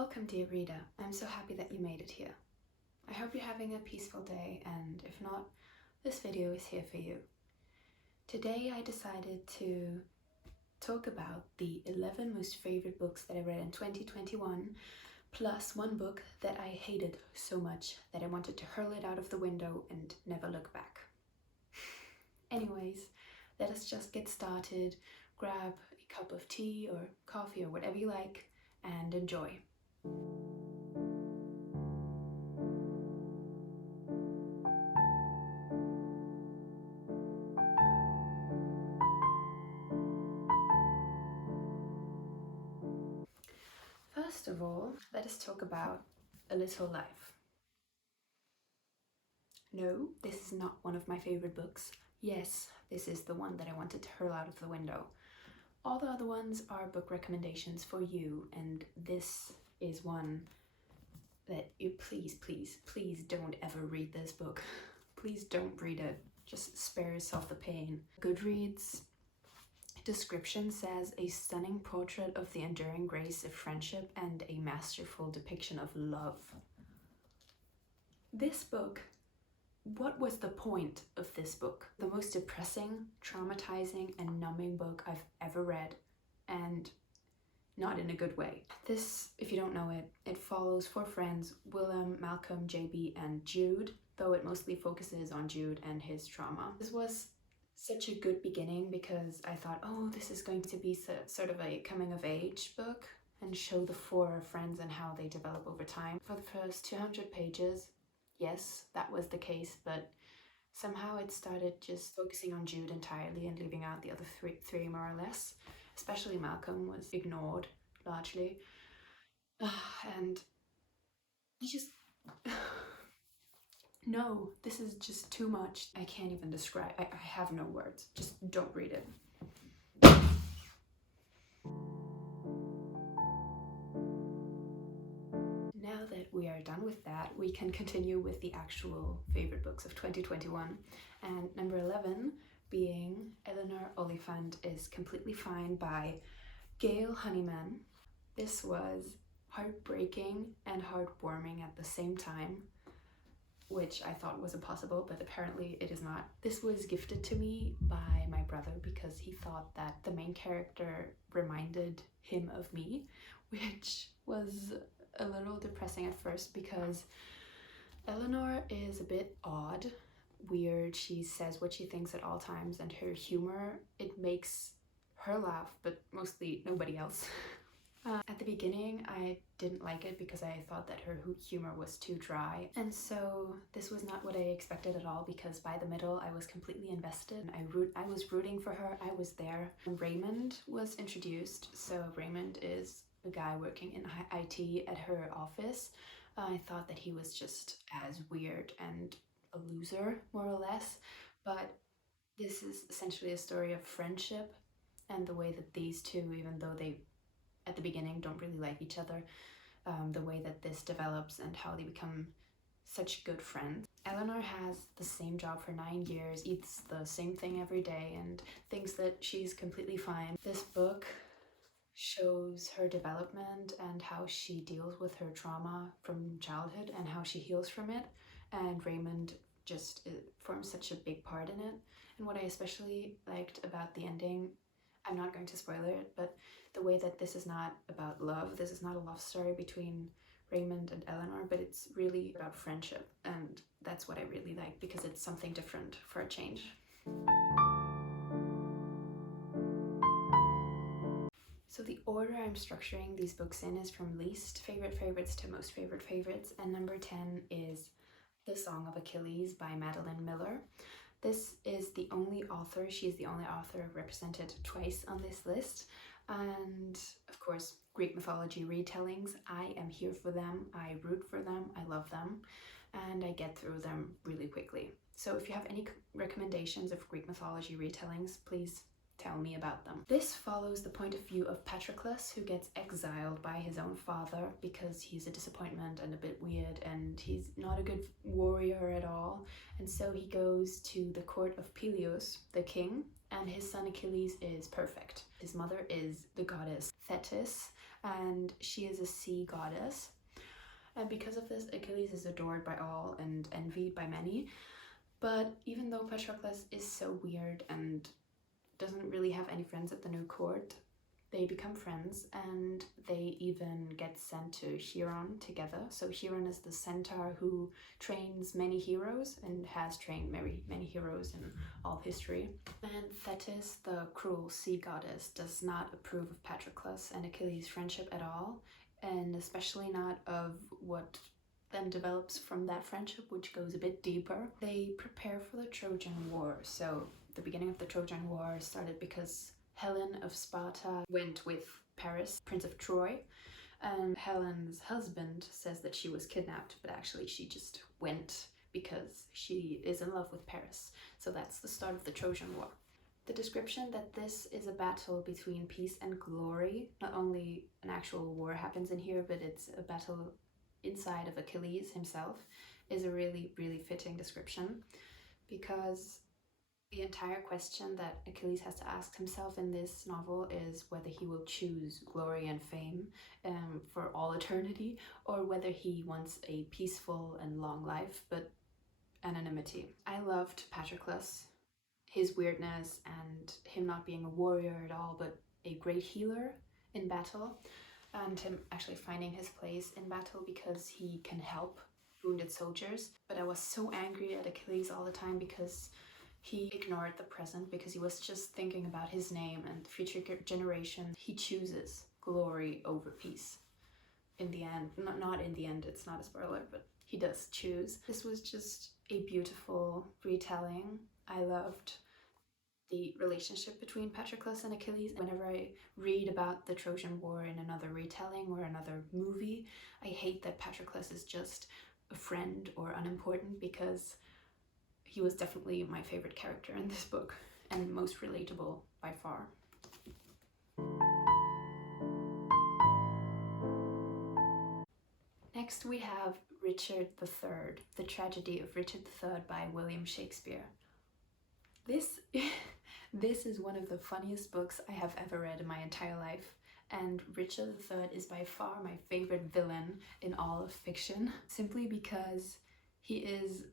Welcome, dear reader. I'm so happy that you made it here. I hope you're having a peaceful day, and if not, this video is here for you. Today I decided to talk about the 11 most favorite books that I read in 2021, plus one book that I hated so much that I wanted to hurl it out of the window and never look back. Anyways, let us just get started. Grab a cup of tea or coffee or whatever you like and enjoy. First of all, let us talk about A Little Life. No, this is not one of my favorite books. Yes, this is the one that I wanted to hurl out of the window. All the other ones are book recommendations for you, and this is one that you please don't ever read this book. Please don't read it. Just spare yourself the pain. Goodreads description says a stunning portrait of the enduring grace of friendship and a masterful depiction of love. This book, what was the point of this book? The most depressing, traumatizing, and numbing book I've ever read, and not in a good way. This, if you don't know it, it follows four friends, Willem, Malcolm, JB, and Jude, though it mostly focuses on Jude and his trauma. This was such a good beginning because I thought, oh, this is going to be sort of a coming-of-age book and show the four friends and how they develop over time. For the first 200 pages, yes, that was the case, but somehow it started just focusing on Jude entirely and leaving out the other three more or less. Especially Malcolm was ignored largely. And he just... No, this is just too much. I can't even describe. I have no words. Just don't read it. Now that we are done with that, we can continue with the actual favorite books of 2021. And number 11 being Eleanor Oliphant is Completely Fine by Gail Honeyman. This was heartbreaking and heartwarming at the same time, which I thought was impossible, but apparently it is not. This was gifted to me by my brother because he thought that the main character reminded him of me, which was a little depressing at first because Eleanor is a bit odd, weird. She says what she thinks at all times, and her humor, it makes her laugh, but mostly nobody else. At the beginning, I didn't like it because I thought that her humor was too dry. And so this was not what I expected at all, because by the middle, I was completely invested. I was rooting for her. I was there. Raymond was introduced. So Raymond is a guy working in IT at her office. I thought that he was just as weird and a loser, more or less. But this is essentially a story of friendship and the way that these two, even though they at the beginning don't really like each other, the way that this develops and how they become such good friends. Eleanor has the same job for 9 years, eats the same thing every day, and thinks that she's completely fine. This book shows her development and how she deals with her trauma from childhood and how she heals from it, and Raymond just forms such a big part in it. And what I especially liked about the ending, I'm not going to spoil it, but the way that this is not about love, this is not a love story between Raymond and Eleanor, but it's really about friendship, and that's what I really like because it's something different for a change. So the order I'm structuring these books in is from least favorite favorites to most favorite favorites, and number 10 is The Song of Achilles by Madeline Miller. This is the only author, she's the only author represented twice on this list. And of course, Greek mythology retellings. I am here for them, I root for them, I love them, and I get through them really quickly. So if you have any recommendations of Greek mythology retellings, please tell me about them. This follows the point of view of Patroclus, who gets exiled by his own father because he's a disappointment and a bit weird, and he's not a good warrior at all. And so he goes to the court of Peleus, the king, and his son Achilles is perfect. His mother is the goddess Thetis, and she is a sea goddess. And because of this, Achilles is adored by all and envied by many. But even though Patroclus is so weird and doesn't really have any friends at the new court, they become friends, and they even get sent to Chiron together. So Chiron is the centaur who trains many heroes and has trained many heroes in all history. And Thetis, the cruel sea goddess, does not approve of Patroclus and Achilles' friendship at all, and especially not of what then develops from that friendship, which goes a bit deeper. They prepare for the Trojan War. So the beginning of the Trojan War started because Helen of Sparta went with Paris, Prince of Troy, and Helen's husband says that she was kidnapped, but actually she just went because she is in love with Paris. So that's the start of the Trojan War. The description that this is a battle between peace and glory, not only an actual war happens in here, but it's a battle inside of Achilles himself, is a really, really fitting description, because the entire question that Achilles has to ask himself in this novel is whether he will choose glory and fame for all eternity, or whether he wants a peaceful and long life, but anonymity. I loved Patroclus, his weirdness, and him not being a warrior at all, but a great healer in battle, and him actually finding his place in battle because he can help wounded soldiers. But I was so angry at Achilles all the time because he ignored the present, because he was just thinking about his name and future generations. He chooses glory over peace. In the end, not in the end, it's not a spoiler, but he does choose. This was just a beautiful retelling. I loved the relationship between Patroclus and Achilles. Whenever I read about the Trojan War in another retelling or another movie, I hate that Patroclus is just a friend or unimportant, because he was definitely my favorite character in this book and most relatable by far. Next we have Richard III, The Tragedy of Richard III by William Shakespeare. This is one of the funniest books I have ever read in my entire life, and Richard III is by far my favorite villain in all of fiction, simply because he is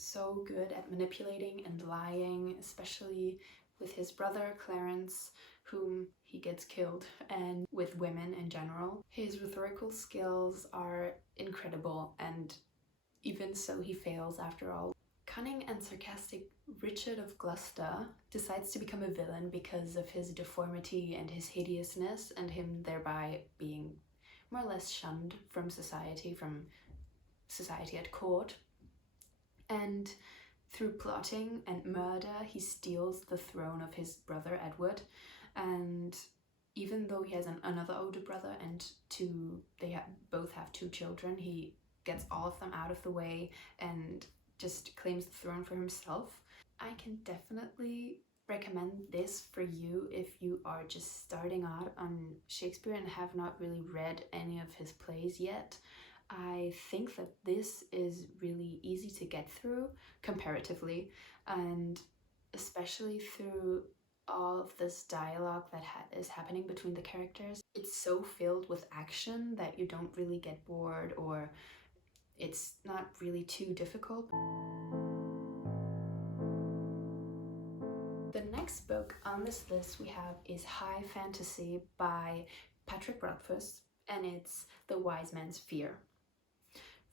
so good at manipulating and lying, especially with his brother Clarence, whom he gets killed, and with women in general. His rhetorical skills are incredible, and even so he fails after all. Cunning and sarcastic Richard of Gloucester decides to become a villain because of his deformity and his hideousness, and him thereby being more or less shunned from society at court. And through plotting and murder, he steals the throne of his brother Edward. And even though he has another older brother and they both have 2 children, he gets all of them out of the way and just claims the throne for himself. I can definitely recommend this for you if you are just starting out on Shakespeare and have not really read any of his plays yet. I think that this is really easy to get through comparatively, and especially through all of this dialogue that is happening between the characters. It's so filled with action that you don't really get bored, or it's not really too difficult. The next book on this list we have is High Fantasy by Patrick Rothfuss, and it's The Wise Man's Fear.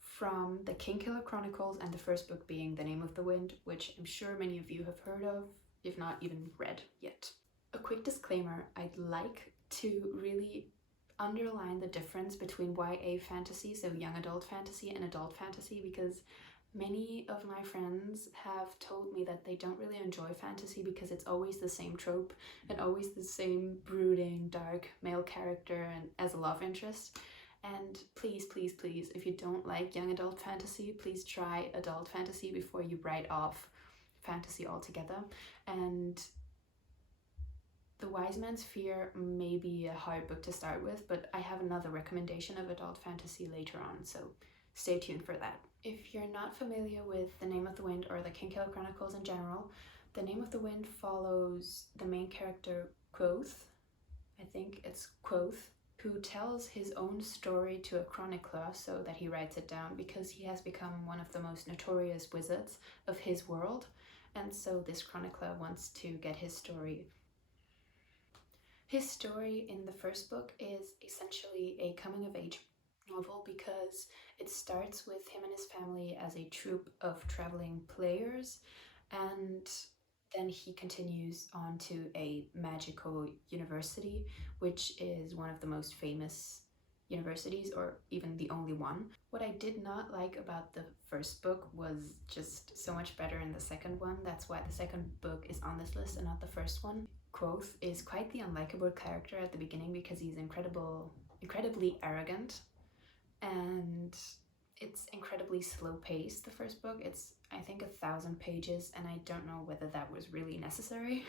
From the Kingkiller Chronicles, and the first book being The Name of the Wind, which I'm sure many of you have heard of, if not even read yet. A quick disclaimer, I'd like to really underline the difference between YA fantasy, so young adult fantasy, and adult fantasy, because many of my friends have told me that they don't really enjoy fantasy because it's always the same trope and always the same brooding, dark male character and as a love interest. And please, please, please, if you don't like young adult fantasy, please try adult fantasy before you write off fantasy altogether. And The Wise Man's Fear may be a hard book to start with, but I have another recommendation of adult fantasy later on, so stay tuned for that. If you're not familiar with The Name of the Wind or the Kingkiller Chronicles in general, The Name of the Wind follows the main character Quoth, I think it's Quoth, who tells his own story to a chronicler so that he writes it down, because he has become one of the most notorious wizards of his world, and so this chronicler wants to get his story. His story in the first book is essentially a coming-of-age novel because it starts with him and his family as a troupe of traveling players, and then he continues on to a magical university, which is one of the most famous universities, or even the only one. What I did not like about the first book was just so much better in the second one. That's why the second book is on this list and not the first one. Quoth is quite the unlikable character at the beginning because he's incredibly arrogant, and it's incredibly slow paced. The first book, it's I think 1,000 pages, and I don't know whether that was really necessary.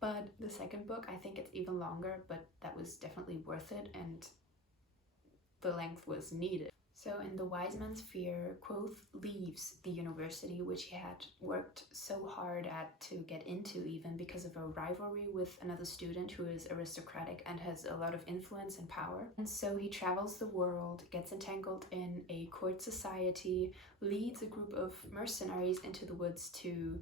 But the second book, I think it's even longer, but that was definitely worth it, and the length was needed. So in The Wise Man's Fear, Quoth leaves the university, which he had worked so hard at to get into, even because of a rivalry with another student who is aristocratic and has a lot of influence and power. And so he travels the world, gets entangled in a court society, leads a group of mercenaries into the woods to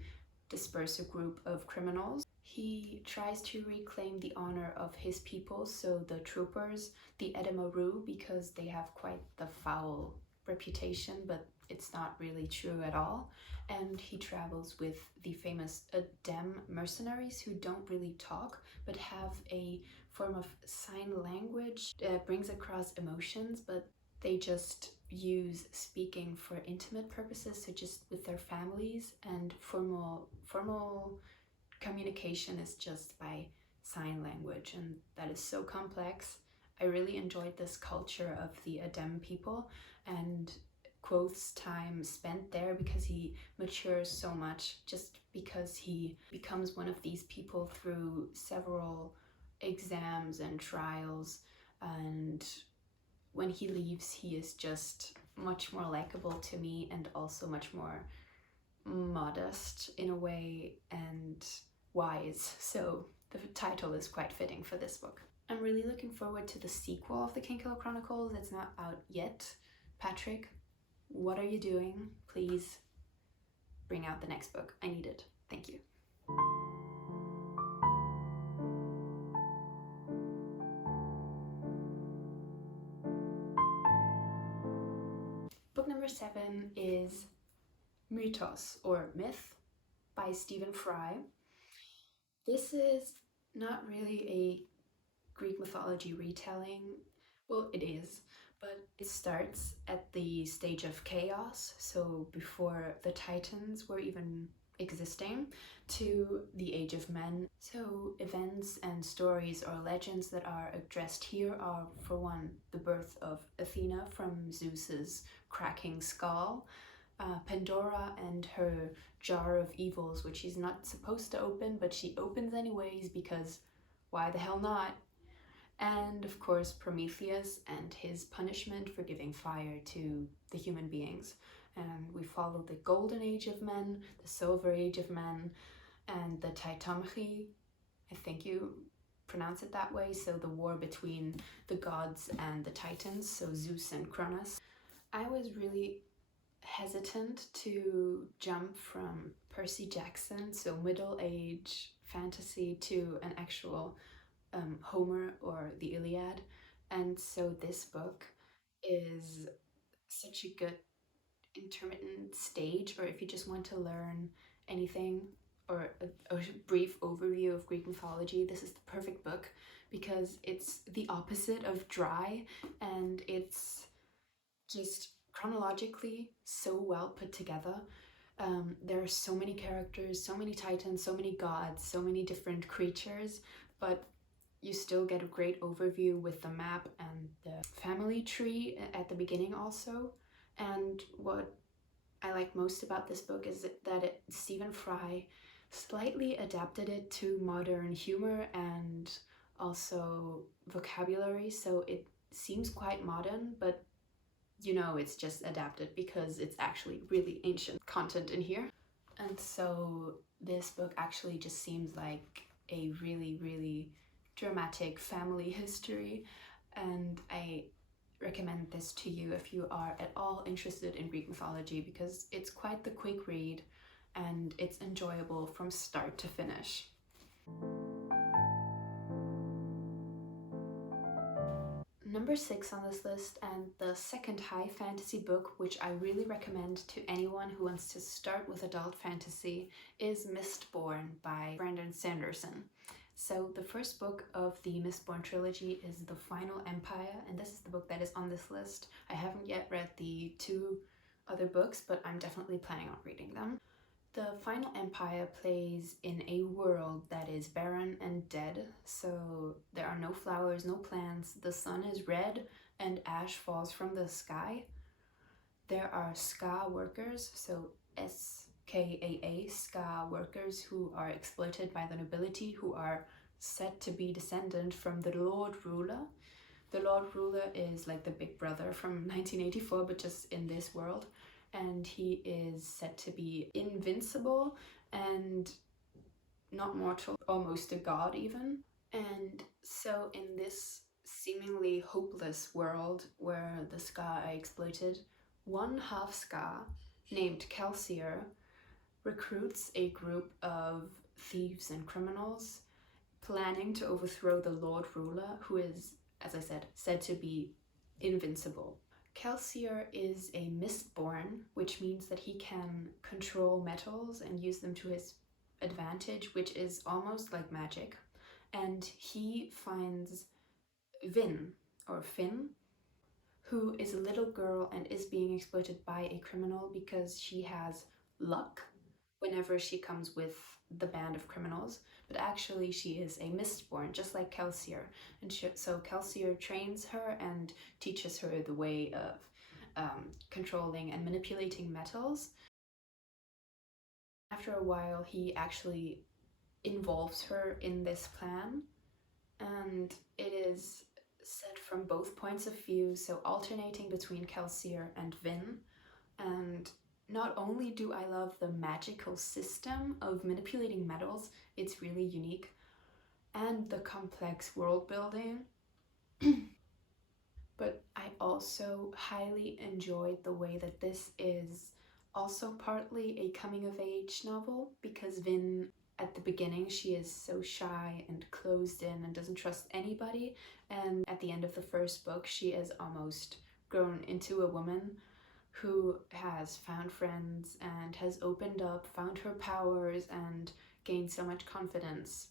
disperse a group of criminals. He tries to reclaim the honor of his people, so the troopers, the Edemaru, because they have quite the foul reputation, but it's not really true at all. And he travels with the famous Adem mercenaries, who don't really talk, but have a form of sign language that brings across emotions, but they just use speaking for intimate purposes, so just with their families, and formal communication is just by sign language, and that is so complex. I really enjoyed this culture of the Adem people, and Quoth's time spent there because he matures so much, just because he becomes one of these people through several exams and trials, and when he leaves he is just much more likable to me, and also much more modest in a way, and wise, so the title is quite fitting for this book. I'm really looking forward to the sequel of the Kingkiller Chronicles. It's not out yet. Patrick, what are you doing? Please bring out the next book. I need it. Thank you. Book number 7 is Mythos, or Myth, by Stephen Fry. This is not really a Greek mythology retelling. Well, it is, but it starts at the stage of chaos, so before the Titans were even existing, to the Age of Men. So events and stories or legends that are addressed here are, for one, the birth of Athena from Zeus's cracking skull, Pandora and her jar of evils, which she's not supposed to open, but she opens anyways because why the hell not? And of course Prometheus and his punishment for giving fire to the human beings. And we follow the Golden Age of Men, the Silver Age of Men, and the Titanomachy, I think you pronounce it that way, so the war between the gods and the Titans, so Zeus and Cronus. I was really hesitant to jump from Percy Jackson, so middle age fantasy, to an actual Homer or the Iliad, and so this book is such a good intermittent stage, or if you just want to learn anything or a brief overview of Greek mythology, this is the perfect book because it's the opposite of dry, and it's just chronologically so well put together. There are so many characters, so many titans, so many gods, so many different creatures, but you still get a great overview with the map and the family tree at the beginning also. And what I like most about this book is that Stephen Fry slightly adapted it to modern humor and also vocabulary, so it seems quite modern, but you know it's just adapted because it's actually really ancient content in here. And so this book actually just seems like a really, really dramatic family history, and I recommend this to you if you are at all interested in Greek mythology, because it's quite the quick read and it's enjoyable from start to finish. Number 6 on this list, and the second high fantasy book which I really recommend to anyone who wants to start with adult fantasy, is Mistborn by Brandon Sanderson. So the first book of the Mistborn trilogy is The Final Empire, and this is the book that is on this list. I haven't yet read the 2 other books, but I'm definitely planning on reading them. The Final Empire plays in a world that is barren and dead, so there are no flowers, no plants, the sun is red, and ash falls from the sky. There are ska workers, so SKAA, ska workers, who are exploited by the nobility, who are said to be descendant from the Lord Ruler. The Lord Ruler is like the Big Brother from 1984, but just in this world. And he is said to be invincible and not mortal, almost a god even. And so in this seemingly hopeless world where the ska are exploited, one half ska named Kelsier recruits a group of thieves and criminals planning to overthrow the Lord Ruler, who is, as I said to be invincible. Kelsier is a Mistborn, which means that he can control metals and use them to his advantage, which is almost like magic. And he finds Vin, or Finn, who is a little girl and is being exploited by a criminal because she has luck whenever she comes with the band of criminals, but actually she is a Mistborn, just like Kelsier. And so Kelsier trains her and teaches her the way of controlling and manipulating metals. After a while, he actually involves her in this plan, and it is set from both points of view, so alternating between Kelsier and Vin. And not only do I love the magical system of manipulating metals, it's really unique, and the complex world building, but I also highly enjoyed the way that this is also partly a coming of age novel, because Vin, at the beginning, she is so shy and closed in and doesn't trust anybody, and at the end of the first book she is almost grown into a woman who has found friends and has opened up, found her powers, and gained so much confidence,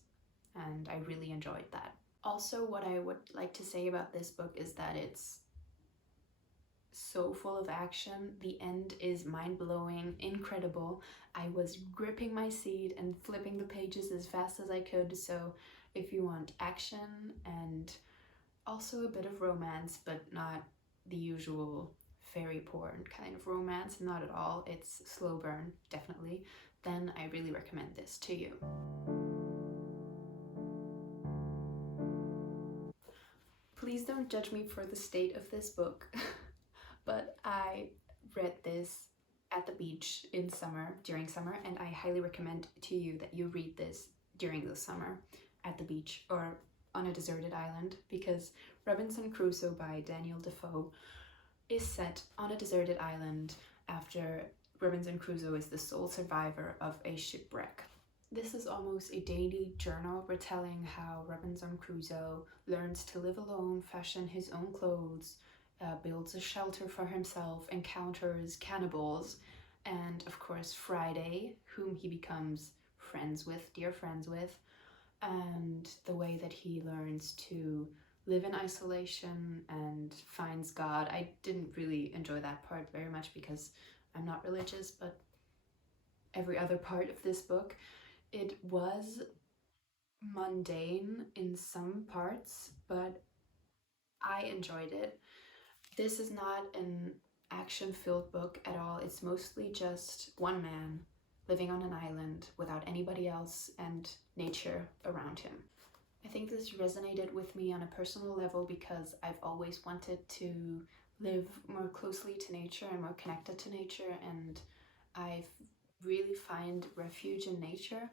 and I really enjoyed that. Also, what I would like to say about this book is that it's so full of action. The end is mind-blowing, incredible. I was gripping my seat and flipping the pages as fast as I could, so if you want action and also a bit of romance, but not the usual fairy porn kind of romance, not at all, it's slow burn, definitely, then I really recommend this to you. Please don't judge me for the state of this book, but I read this at the beach in summer, during summer, and I highly recommend to you that you read this during the summer at the beach or on a deserted island, because Robinson Crusoe by Daniel Defoe is set on a deserted island after Robinson Crusoe is the sole survivor of a shipwreck. This is almost a daily journal retelling how Robinson Crusoe learns to live alone, fashion his own clothes, builds a shelter for himself, encounters cannibals, and of course Friday, whom he becomes dear friends with, and the way that he learns to live in isolation and finds God. I didn't really enjoy that part very much because I'm not religious, but every other part of this book, it was mundane in some parts, but I enjoyed it. This is not an action-filled book at all. It's mostly just one man living on an island without anybody else and nature around him. I think this resonated with me on a personal level because I've always wanted to live more closely to nature and more connected to nature, and I really find refuge in nature.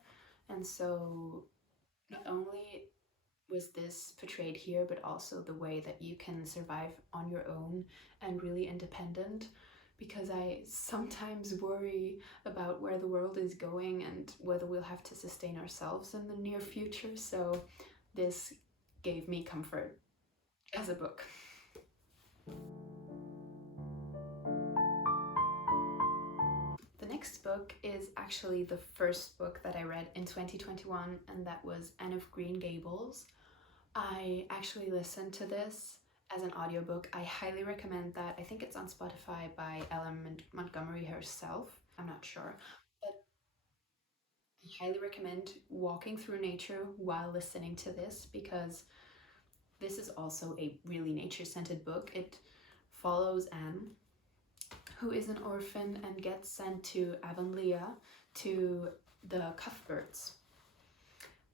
And so not only was this portrayed here, but also the way that you can survive on your own and really independent, because I sometimes worry about where the world is going and whether we'll have to sustain ourselves in the near future. So this gave me comfort as a book. The next book is actually the first book that I read in 2021, and that was Anne of Green Gables. I actually listened to this as an audiobook. I highly recommend that. I think it's on Spotify by Ellen Montgomery herself. I'm not sure. But I highly recommend walking through nature while listening to this, because this is also a really nature-centered book. It follows Anne, who is an orphan and gets sent to Avonlea to the Cuthberts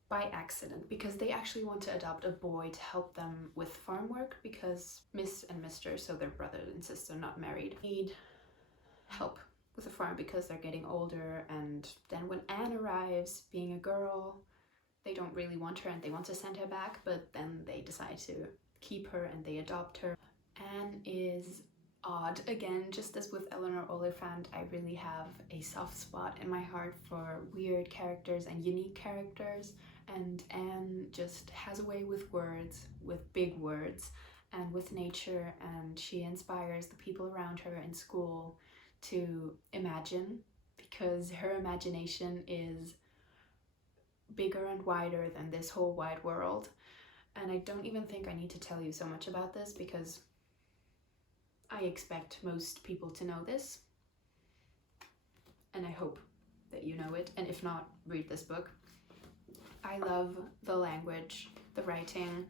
by accident, because they actually want to adopt a boy to help them with farm work, because Miss and Mr., so their brother and sister, not married, need help with the farm because they're getting older. And then when Anne arrives, being a girl, they don't really want her and they want to send her back, but then they decide to keep her and they adopt her. Anne is odd. Again, just as with Eleanor Oliphant, I really have a soft spot in my heart for weird characters and unique characters, and Anne just has a way with words, with big words, and with nature, and she inspires the people around her in school to imagine, because her imagination is bigger and wider than this whole wide world. And I don't even think I need to tell you so much about this, because I expect most people to know this, and I hope that you know it, and if not, read this book. I love the language, the writing,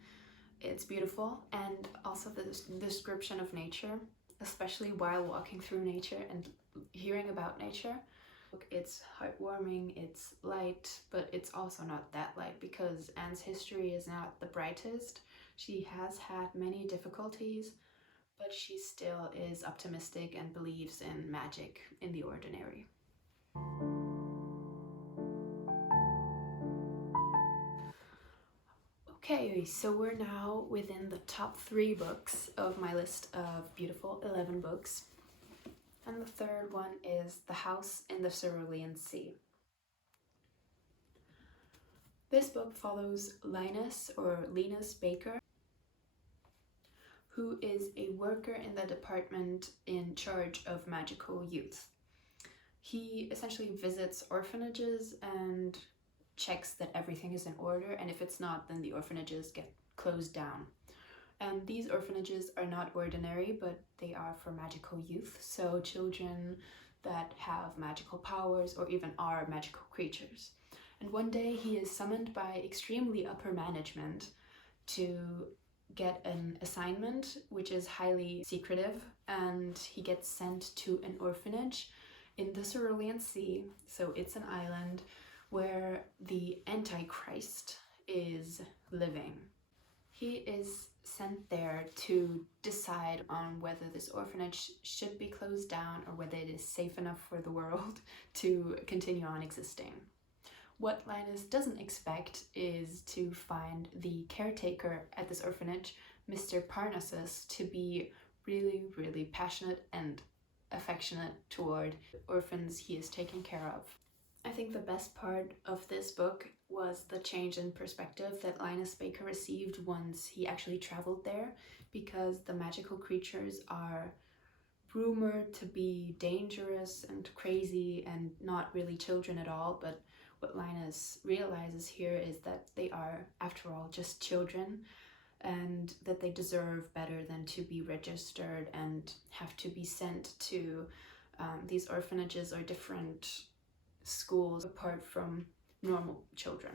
it's beautiful, and also the description of nature, especially while walking through nature and hearing about nature. It's heartwarming, it's light, but it's also not that light, because Anne's history is not the brightest. She has had many difficulties, but she still is optimistic and believes in magic in the ordinary. Okay, so we're now within the top 3 books of my list of beautiful 11 books. And the third one is The House in the Cerulean Sea. This book follows Linus, or Linus Baker, who is a worker in the department in charge of magical youth. He essentially visits orphanages and checks that everything is in order, and if it's not, then the orphanages get closed down. And these orphanages are not ordinary, but they are for magical youth, so children that have magical powers or even are magical creatures. And one day he is summoned by extremely upper management to get an assignment, which is highly secretive, and he gets sent to an orphanage in the Cerulean Sea. So it's an island where the Antichrist is living. He is sent there to decide on whether this orphanage should be closed down or whether it is safe enough for the world to continue on existing. What Linus doesn't expect is to find the caretaker at this orphanage, Mr. Parnassus, to be really, really passionate and affectionate toward orphans he is taking care of. I think the best part of this book was the change in perspective that Linus Baker received once he actually traveled there, because the magical creatures are rumored to be dangerous and crazy and not really children at all, but what Linus realizes here is that they are, after all, just children, and that they deserve better than to be registered and have to be sent to these orphanages or different schools apart from normal children.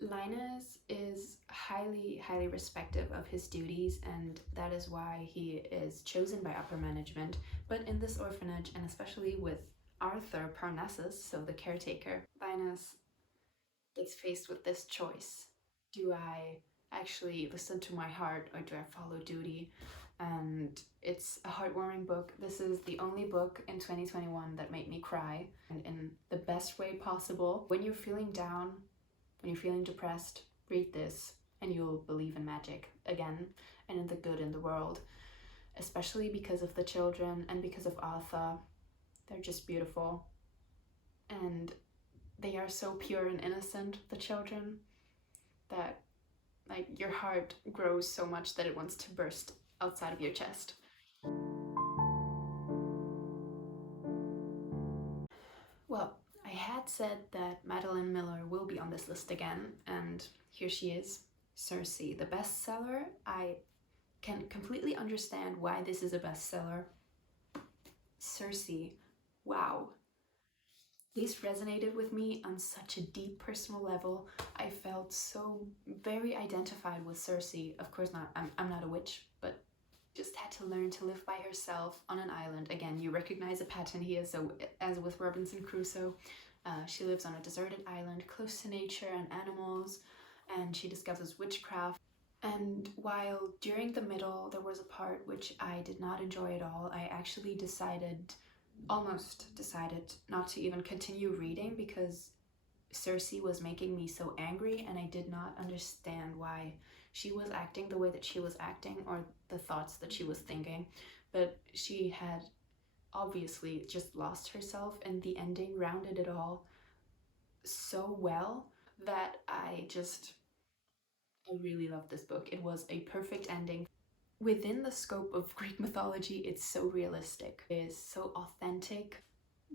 Linus is highly, highly respective of his duties, and that is why he is chosen by upper management. But in this orphanage, and especially with Arthur Parnassus, so the caretaker, Linus gets faced with this choice. Do I actually listen to my heart, or do I follow duty? And it's a heartwarming book. This is the only book in 2021 that made me cry, and in the best way possible. When you're feeling down, when you're feeling depressed, read this. and you'll believe in magic again and in the good in the world, especially because of the children and because of Arthur. They're just beautiful, and they are so pure and innocent, the children, that like your heart grows so much that it wants to burst outside of your chest. Well, I had said that Madeline Miller will be on this list again, and here she is. Circe, the bestseller. I can completely understand why this is a bestseller. Circe, wow. This resonated with me on such a deep personal level. I felt so very identified with Circe. Of course not, I'm not a witch, but just had to learn to live by herself on an island. Again, you recognize a pattern here, so as with Robinson Crusoe, she lives on a deserted island close to nature and animals, and she discovers witchcraft. And while during the middle there was a part which I did not enjoy at all, I actually almost decided not to even continue reading because Circe was making me so angry, and I did not understand why she was acting the way that she was acting or the thoughts that she was thinking. But she had obviously just lost herself, and the ending rounded it all so well that I really loved this book. It was a perfect ending. Within the scope of Greek mythology, it's so realistic, it is so authentic.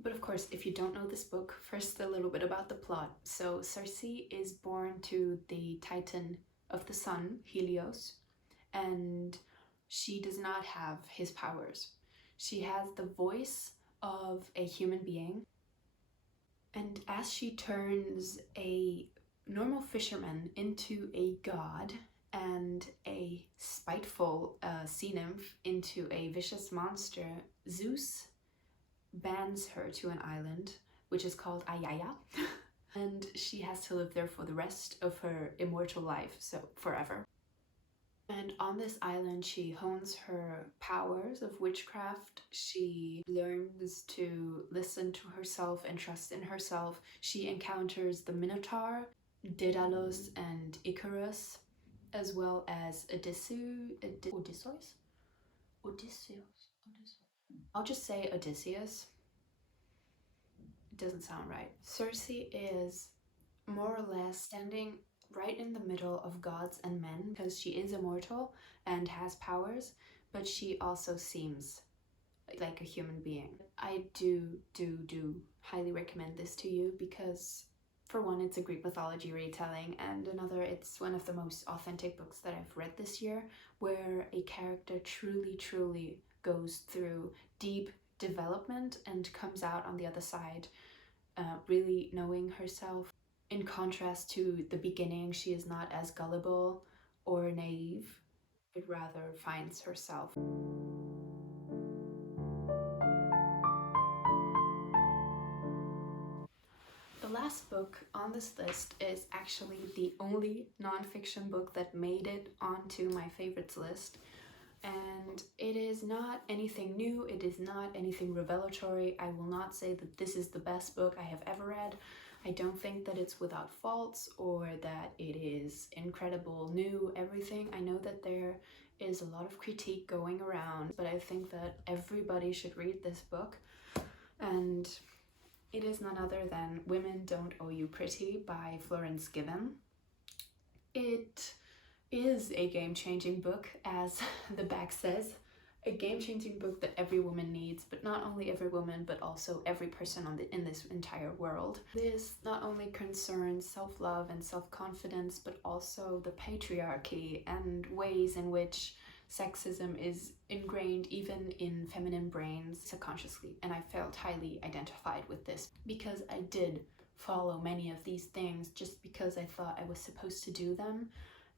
But of course, if you don't know this book, first a little bit about the plot. So Circe is born to the Titan of the sun, Helios, and she does not have his powers. She has the voice of a human being, and as she turns a normal fisherman into a god and a spiteful sea nymph into a vicious monster, Zeus bans her to an island which is called Ayaya, and she has to live there for the rest of her immortal life, so forever. And on this island, she hones her powers of witchcraft. She learns to listen to herself and trust in herself. She encounters the Minotaur, Daedalus, and Icarus, as well as Odysseus? I'll just say Odysseus. It doesn't sound right. Circe is more or less standing right in the middle of gods and men because she is immortal and has powers, but she also seems like a human being. I do highly recommend this to you because, for one, it's a Greek mythology retelling, and another, it's one of the most authentic books that I've read this year, where a character truly goes through deep development and comes out on the other side really knowing herself. In contrast to the beginning, she is not as gullible or naive, but rather finds herself. The last book on this list is actually the only nonfiction book that made it onto my favorites list. And it is not anything new, it is not anything revelatory. I will not say that this is the best book I have ever read. I don't think that it's without faults or that it is incredible, new, everything. I know that there is a lot of critique going around, but I think that everybody should read this book. And it is none other than Women Don't Owe You Pretty by Florence Given. It is a game-changing book, as the back says. A game-changing book that every woman needs, but not only every woman, but also every person in this entire world. This not only concerns self-love and self-confidence, but also the patriarchy and ways in which sexism is ingrained even in feminine brains subconsciously. And I felt highly identified with this because I did follow many of these things just because I thought I was supposed to do them,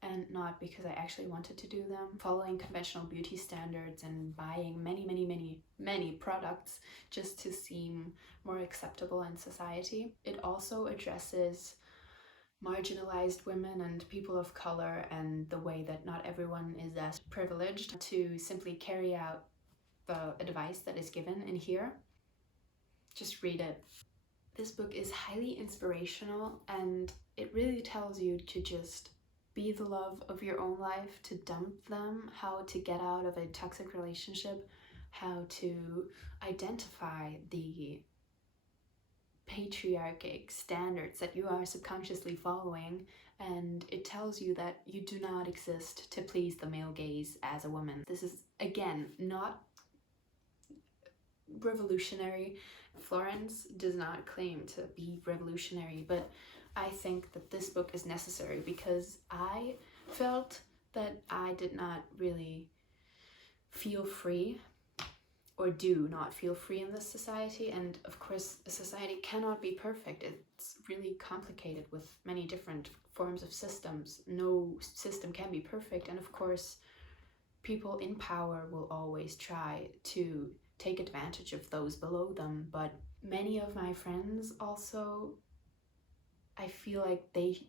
and not because I actually wanted to do them. Following conventional beauty standards and buying many products just to seem more acceptable in society. It also addresses marginalized women and people of color and the way that not everyone is as privileged to simply carry out the advice that is given in here. Just read it. This book is highly inspirational, and it really tells you to just be the love of your own life, to dump them, how to get out of a toxic relationship, how to identify the patriarchic standards that you are subconsciously following, and it tells you that you do not exist to please the male gaze as a woman. This is, again, not revolutionary. Florence does not claim to be revolutionary, but I think that this book is necessary because I felt that I did not really feel free, or do not feel free in this society. And of course, a society cannot be perfect. It's really complicated with many different forms of systems. No system can be perfect. And of course, people in power will always try to take advantage of those below them. But many of my friends also, I feel like they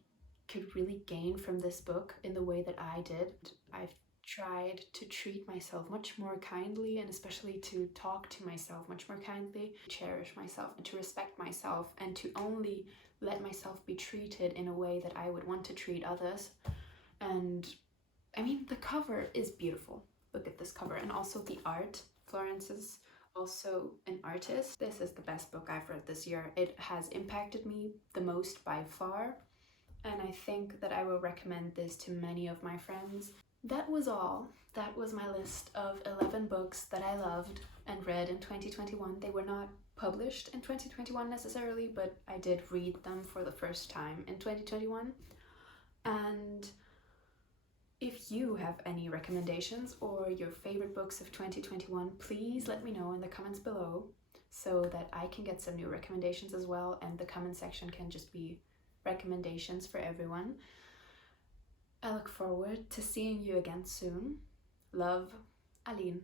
could really gain from this book in the way that I did. I've tried to treat myself much more kindly, and especially to talk to myself much more kindly, cherish myself and to respect myself, and to only let myself be treated in a way that I would want to treat others. And I mean, the cover is beautiful. Look at this cover, and also the art. Florence is also an artist. This is the best book I've read this year. It has impacted me the most by far, and I think that I will recommend this to many of my friends. That was all. That was my list of 11 books that I loved and read in 2021. They were not published in 2021 necessarily, but I did read them for the first time in 2021. And if you have any recommendations or your favorite books of 2021, please let me know in the comments below so that I can get some new recommendations as well, and the comment section can just be recommendations for everyone. I look forward to seeing you again soon. Love, Aline.